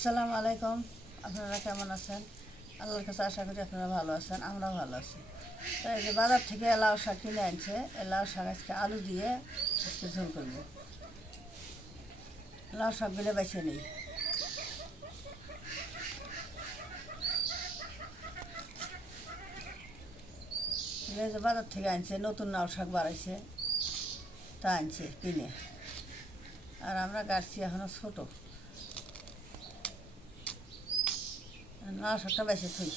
আসসালামু আলাইকুম। আপনারা কেমন আছেন? আল্লাহর কাছে আশা করি আপনারা ভালো আছেন, আমরাও ভালো আছি। তো এই যে বাজার থেকে লাউ শাক কিনে আনছে, এই লাউ শাক আজকে আলু দিয়ে আজকে ঝোল করব। লাউ শাকগুলো বেছে নিই। এই যে বাজার থেকে আনছে, নতুন লাউ শাক বাড়াইছে, তা আনছে কিনে। আর আমরা গাছছি এখনও ছোটো, লাউ শাকটা বেছে থুই।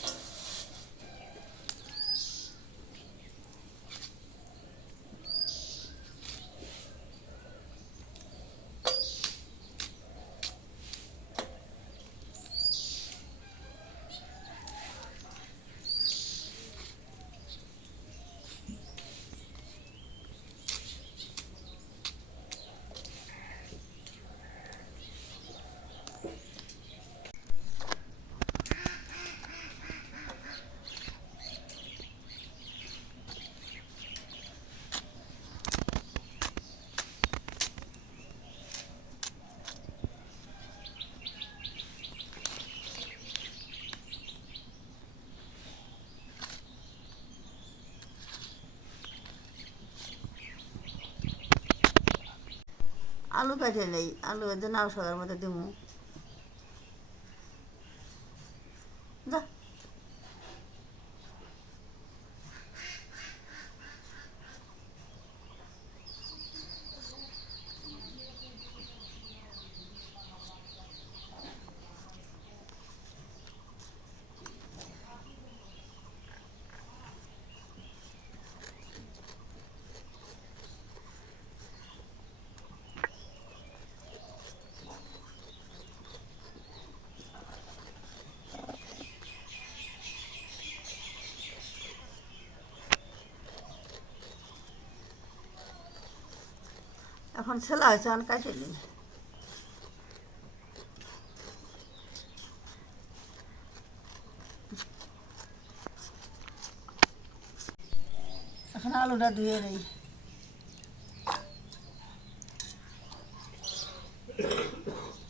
আলু কেটে নেই, আলু এদের লাউ শাকের মধ্যে দিব। যা, এখন ছেলা হয়েছে, এখন কেটে নিই। এখন আলুটা ধুয়ে নিই।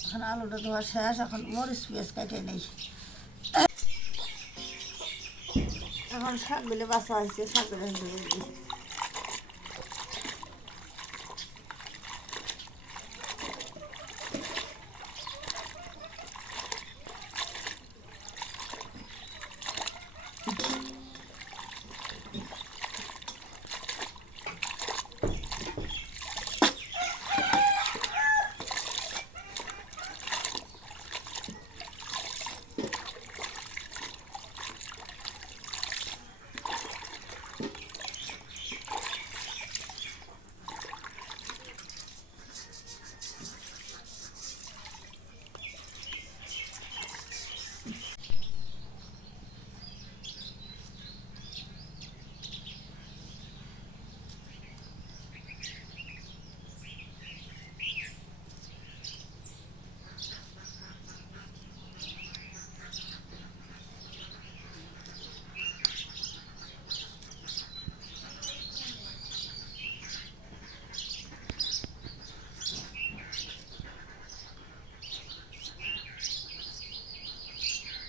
এখন আলুটা ধোয়া শেষ, এখন মরিচ পেঁয়াজ কেটে নিই। এখন শাকগুলো বাছা হয়েছে, শাকগুলো ধুয়ে দিই।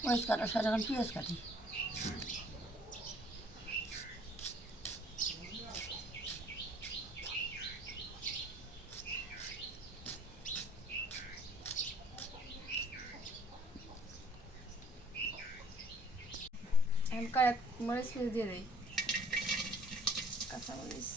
মরিচ কাটা শেষ, এখন পেঁয়াজ কাটি। এখন কয়েক মরিচ পেঁয়াজ দিয়ে দিই, কাঁচা মরিচ।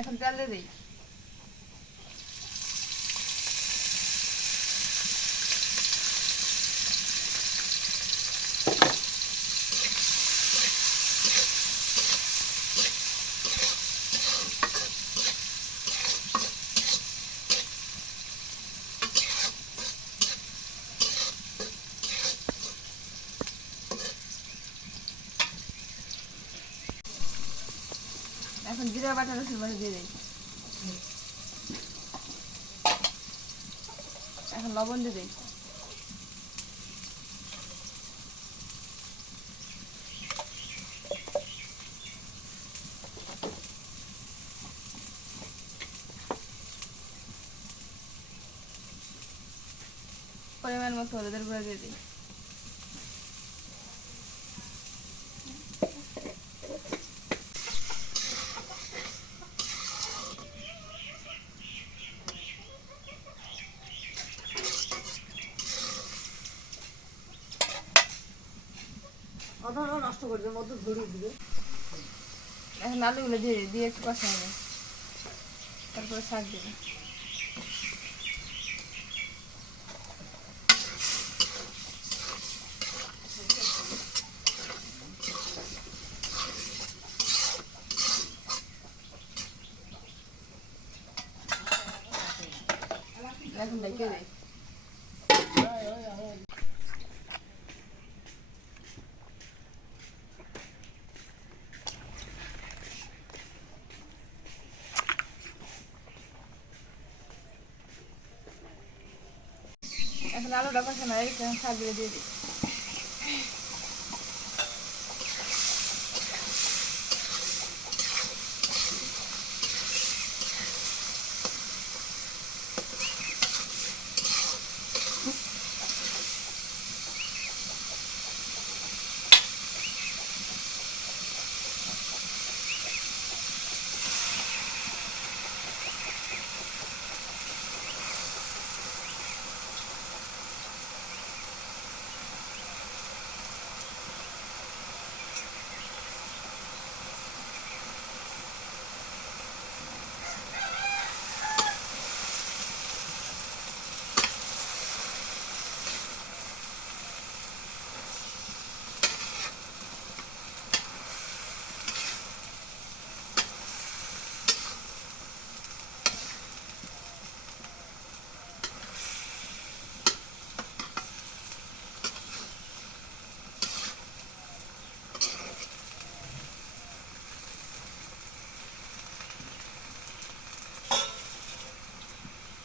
এখন তেল দিয়ে দিই। এখন জিরা বাটা রসুন বাটা দিয়ে দিই। এখন লবণ দিয়ে দিই। পরিমাণ মতো হলুদের গুঁড়া দিয়ে দিই। অতটা নষ্ট করবে মধ্যে ধরিয়ে দিবে। এখন আলুগুলো দিয়ে দিই, দিয়ে একটু কষা হবে, তারপরে শাক দিবি। এখন ঢেকে দিই। এখন আলুটা কষানো হয়ে গেছে, এখন শাকগুলো দিয়ে দিই।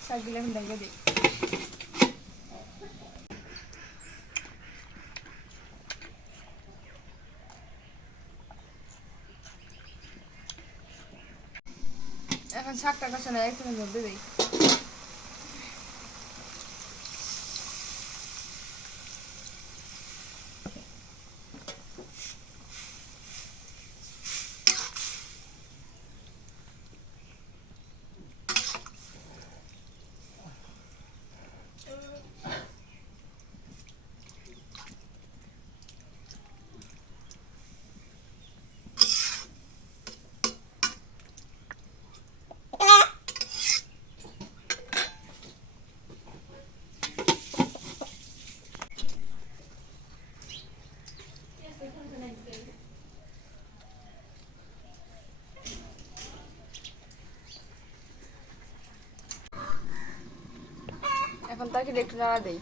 শাকগুলো এখন ঢেকে দিই। এখন শাকটা কষানো হয়ে গেছে, মধ্যে দিই। এখন তাকে একটু নাড়া দেই।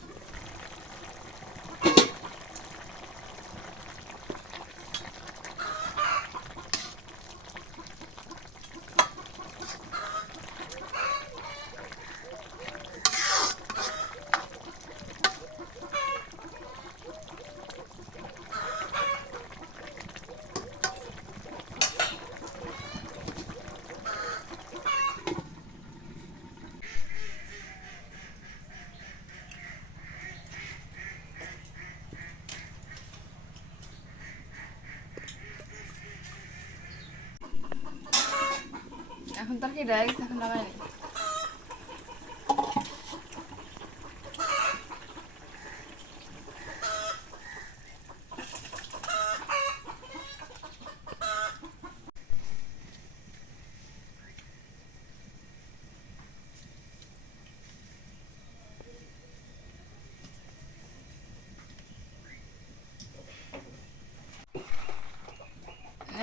এখন তরকারি রাইস এখন নামাই নিই।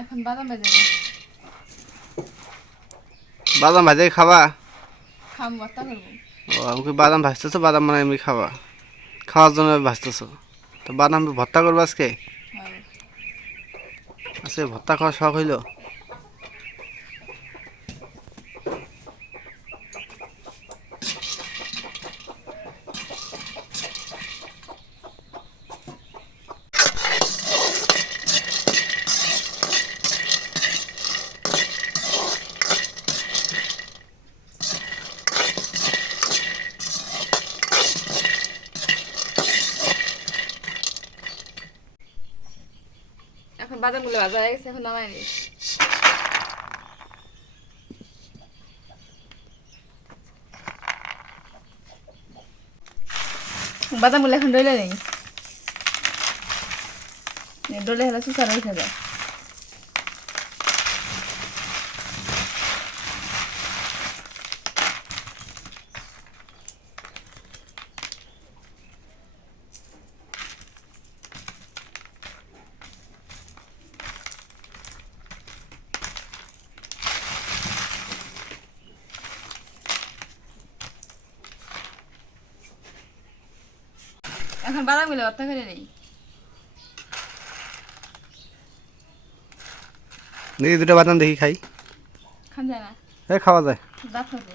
এখন বাদাম ভেজে নিই। বাদাম ভাজে খাবা? খাম ভর্তা করবো। ও আমাকে বাদাম ভাজতেছো, বাদাম মানে এমনি খাবা, খাওয়ার জন্য ভাজতেছো। তো বাদাম ভর্তা করবো আজকে? হয়। আজকে ভর্তা খাওয়ার শখ হইলো? বাদামগুলো ভাজা হয়ে গেছে, এখন নামাই নিই। বাদামগুলো এখন ডলে নেই, ডলে হলে সুসার উঠে যায়। এখন বাদামগুলো ভর্তা করে নেই। দেখি দুটো বাদাম দেখি খাই। খান যায় না, খাওয়া যায়। দাঁত হবে।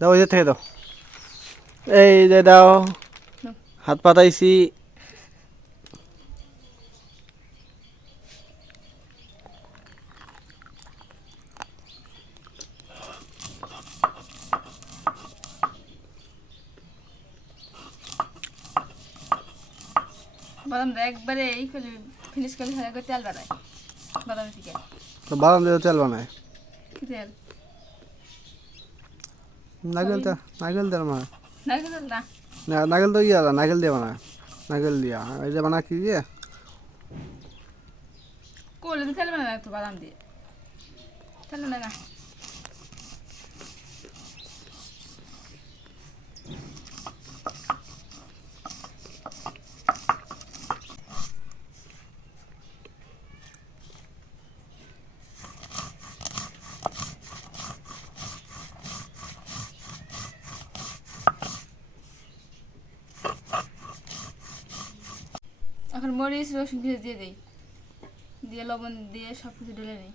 দাও ওই যে থেকে দাও, এই যে দাও, হাত পাতাইছি। বাদামটা একবারে এই করে ফিনিশ করে ফেলে করে তেল বাড়ায় বাদামের থেকে। তো বাদাম দিয়ে তেল বানায়, কি তেল? নারকেল তেল, নারকেল তেল মানে নারকেল তেল না, নারকেল তো ইয়ে নারকেল দিয়ে বানায়, নারকেল দিয়া এই যে বানা কি দিয়ে করলে তো তেল বানায় না, একটু বাদাম দিয়ে তেল বানায় না। এখন মরিচ রসুন ভেজে দিয়ে দিই, দিয়ে লবণ দিয়ে সব কিছু ঢেলে নিই।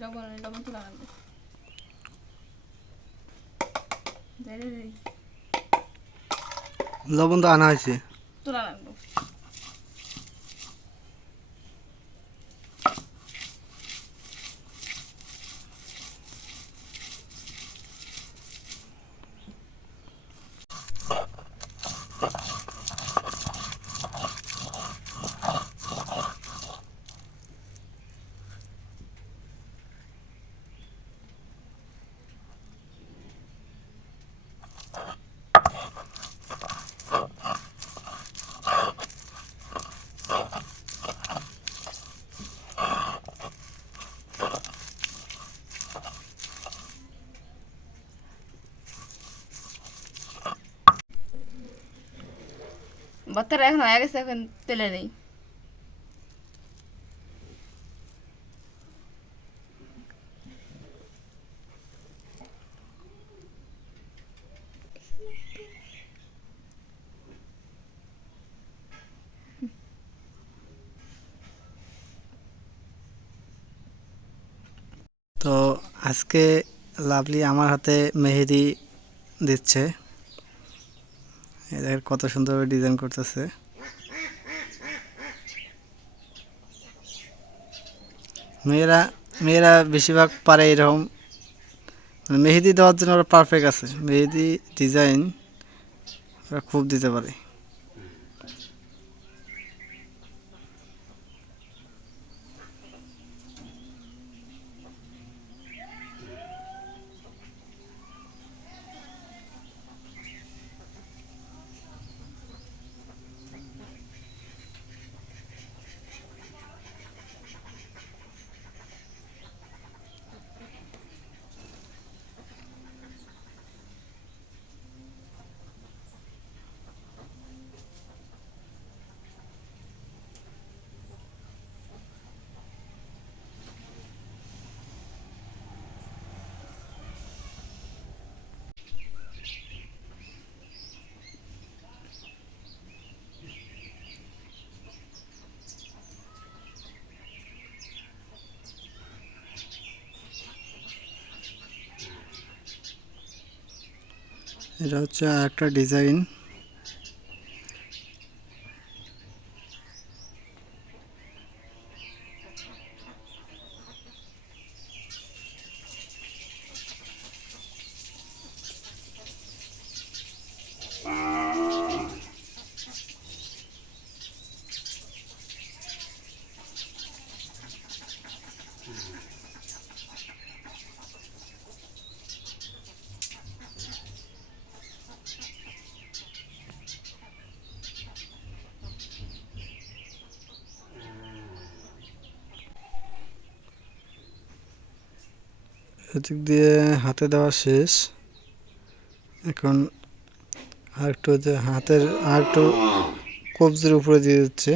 লবণ লবণ তুলা লাগবে, লবণ তো আনা হয়েছে। তুলা লাগবে। ভর্তাটা এখন হয়ে গেছে, এখন তেলে নেই। তো আজকে লাভলি আমার হাতে মেহেদি দিচ্ছে, এদের কত সুন্দর ডিজাইন করতেছে। মেয়েরা মেয়েরা বেশিরভাগ পারে এরকম, মানে মেহেদি দেওয়ার জন্য ওরা পারফেক্ট আছে, মেহেদি ডিজাইন ওরা খুব দিতে পারে। এটা হচ্ছে একটা ডিজাইন। এদিক দিয়ে হাতে দেওয়া শেষ। এখন আরেকটু যে হাতের আরেকটু কবজির উপরে দিয়ে দিচ্ছে।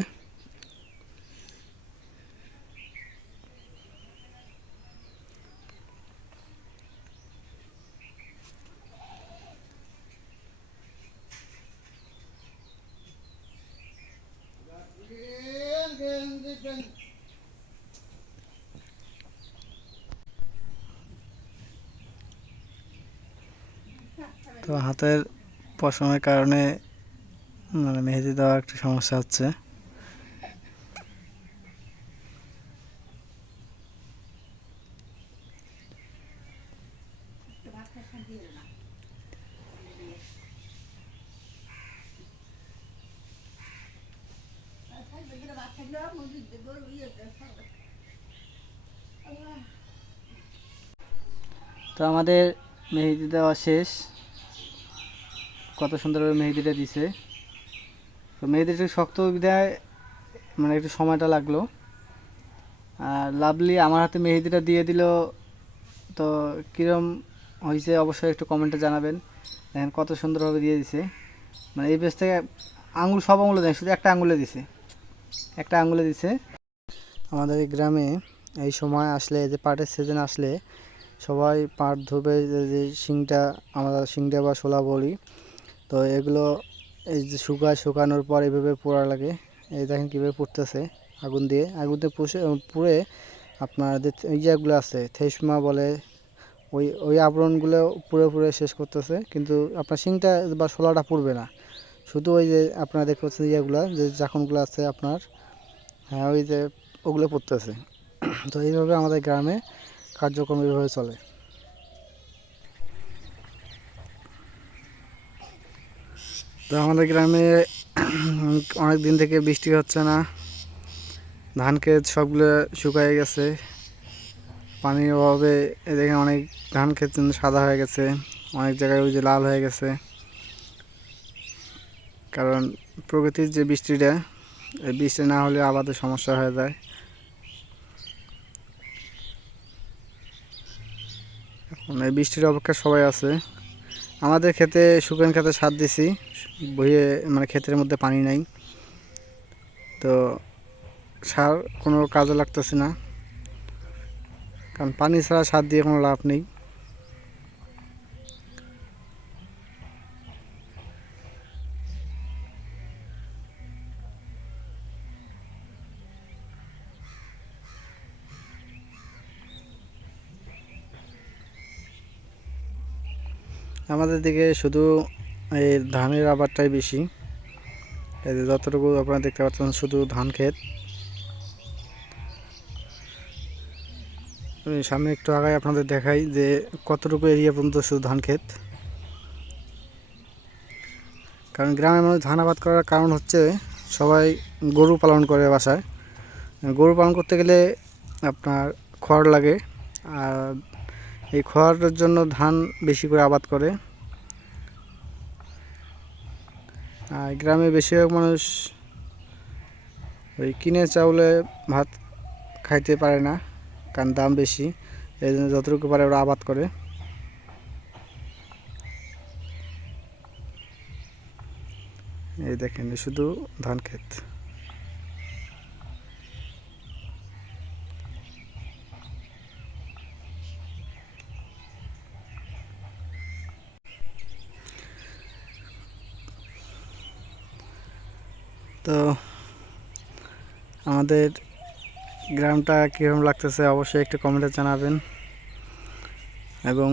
তো হাতের পশমের কারণে মানে মেহেদি দেওয়া একটু সমস্যা হচ্ছে। তো আমাদের মেহেদি দেওয়া শেষ। কত সুন্দরভাবে মেহেদিটা দিছে। তো মেহেদিটা একটু শক্ত দেয়, মানে একটু সময়টা লাগলো। আর লাভলি আমার হাতে মেহেদিটা দিয়ে দিল। তো কীরকম হয়েছে অবশ্যই একটু কমেন্টে জানাবেন। দেখেন কত সুন্দরভাবে দিয়ে দিছে। মানে এই পেজ থেকে আঙুল, সব আঙুলে দেয়, শুধু একটা আঙুলে দিছে, একটা আঙুলে দিছে। আমাদের এই গ্রামে এই সময় আসলে, যে পাটের সিজন আসলে সবাই পাট ধুবে, যে শিংটা, আমরা শিংটা বা শোলা বলি। তো এগুলো এই যে শুকানোর পর এইভাবে পোড়া লাগে। এই দেখেন কীভাবে পুড়তেছে আগুন দিয়ে পুড়ে আপনার যে ইয়েগুলো আছে, থেসমা বলে, ওই আবরণগুলো পুড়ে শেষ করতেছে। কিন্তু আপনার শিংটা বা শোলাটা পুড়বে না, শুধু ওই যে আপনারা দেখতে পাচ্ছেন ইয়েগুলো, যে জাখনগুলো আছে আপনার, হ্যাঁ ওই যে ওগুলো পড়তেছে। তো এইভাবে আমাদের গ্রামে কার্যক্রম এইভাবে চলে। তো আমাদের গ্রামে অনেক দিন থেকে বৃষ্টি হচ্ছে না, ধান ক্ষেত সবগুলো শুকিয়ে গেছে পানির অভাবে। দেখেন অনেক ধান ক্ষেত সাদা হয়ে গেছে, অনেক জায়গায় ওই যে লাল হয়ে গেছে। কারণ প্রকৃতির যে বৃষ্টিটা, এই বৃষ্টি না হলে আবাদের সমস্যা হয়ে যায়। এখন এই বৃষ্টির অপেক্ষা সবাই আছে। আমাদের ক্ষেতে শুকান খেতে সার দিছি, বইয়ে মানে ক্ষেতের মধ্যে পানি নাই, তো সার কোনো কাজে লাগতেছে না, কারণ পানি ছাড়া সার দিয়ে কোনো লাভ নেই। আমাদের দিকে শুধু এই ধানের আবাদটাই বেশি। এই যে যতটুকু আপনারা দেখতে পাচ্ছেন শুধু ধান ক্ষেত। আমি সামনে একটু আগায় আপনাদের দেখাই যে কতটুকু এরিয়া পর্যন্ত শুধু ধান ক্ষেত। কারণ গ্রামের মানুষ ধান আবাদ করার কারণ হচ্ছে সবাই গরু পালন করে বাসায়। গরু পালন করতে গেলে আপনার খড় লাগে, আর এই খড়ের জন্য ধান বেশি করে আবাদ করে। আর গ্রামে বেশিরভাগ মানুষ ওই কিনে চাউলে ভাত খাইতে পারে না, কারণ দাম বেশি। এই জন্য যতটুকু পারে ওরা আবাদ করে। এই দেখেন শুধু ধান ক্ষেত। তো আমাদের গ্রামটা কীরকম লাগতেছে অবশ্যই একটু কমেন্টে জানাবেন। এবং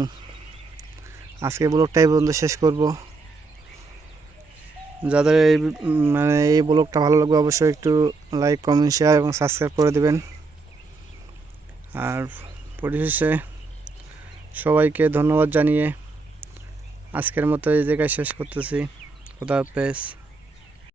আজকে ব্লগটা এই পর্যন্ত শেষ করব। যাদের এই ব্লগটা ভালো লাগবে অবশ্যই একটু লাইক, কমেন্ট, শেয়ার এবং সাবস্ক্রাইব করে দেবেন। আর পরিশেষে সবাইকে ধন্যবাদ জানিয়ে আজকের মতো এই জায়গায় শেষ করতেছি। খোদা হাফেজ।